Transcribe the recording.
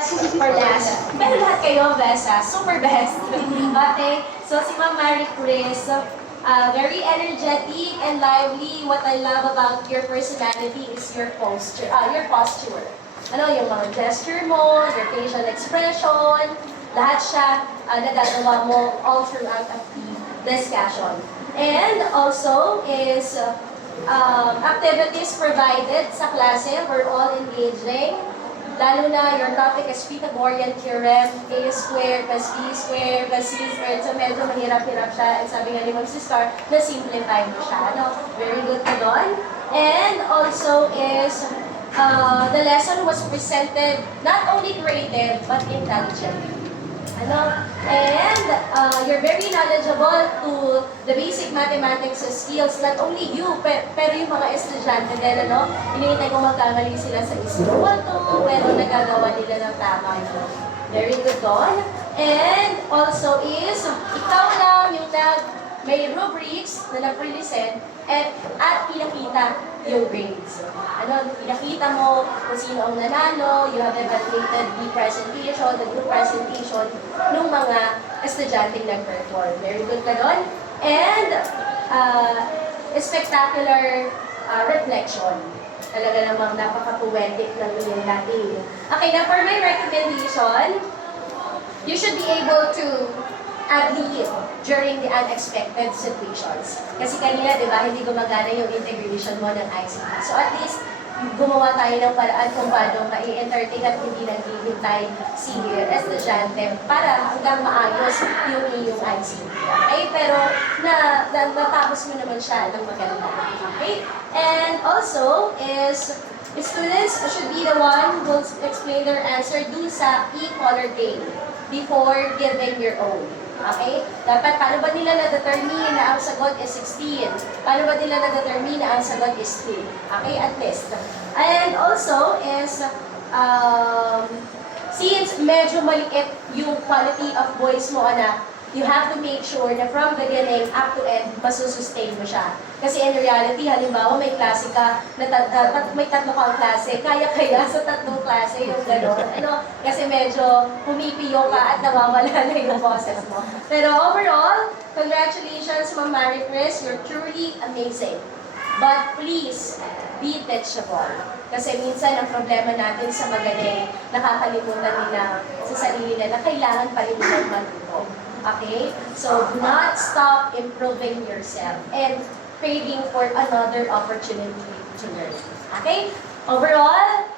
For last. Pero lahat kayo, best super best. Okay? So, si Ma'am Marie Chris, very energetic and lively. What I love about your personality is your posture. Ano, yung mga gesture mo, your facial expression, lahat siya nagagawa mo all throughout of the discussion. And also is activities provided sa klase, we're all engaging. Lalo na your topic is Pythagorean theorem, a squared plus b squared plus c squared. So medyo mahirap-hirap siya. And sabi nga ni Ma'am Sister, na-simplify mo siya. No? Very good ka doon. And also is the lesson was presented not only creative but intelligent. Ano? And you're very knowledgeable to the basic mathematics skills, not only you, pero yung mga estudyante din, ano? Hinihintay ko magkamali sila sa isuro pero nagagawa nila ng tama yun. Very good doon. And also is, ikaw lang yung may rubrics na na-present at pinakita yung grades. Ano, pinakita mo kung sino ang nanalo, you have evaluated the presentation, the group presentation ng mga estudyanteng nag-perform. Very good ka doon. And spectacular reflection. Talaga namang napaka-poetic ng iyong dating. Okay, now for my recommendation, you should be able to lead during the unexpected situations. Kasi kanina, di ba, hindi gumagana yung integration mo ng ICT. So at least, gumawa tayo ng paraan kung paano ma-entertain at hindi naghihintay si estudyante para hanggang maayos yung iyong ICT. Okay? Pero natapos mo naman siya ng maganda. Okay? And also is, students should be the one who will explain their answer dun sa e-color game before giving your own. Okay? Dapat, paano ba nila na-determine na ang sagot is 16? Paano ba nila na-determine na ang sagot is 2? Okay? At least. And also is, since medyo maliit yung quality of voice mo, anak, you have to make sure na from beginning up to end, masusustain mo siya. Kasi in reality, halimbawa may klase ka, may tatlo kang klase, kaya sa tatlong klase yung gano'n. Ano, kasi medyo pumipiyo ka at nawawala na yung boses mo. Pero overall, congratulations, Ma'am Marie Chris, you're truly amazing. But please, be teachable. Kasi minsan ang problema natin sa magaling, nakakalimutan nila sa sarili nila na kailangan pa rin nilang matuto. Okay? So, do not stop improving yourself and craving for another opportunity to learn. Okay? Overall,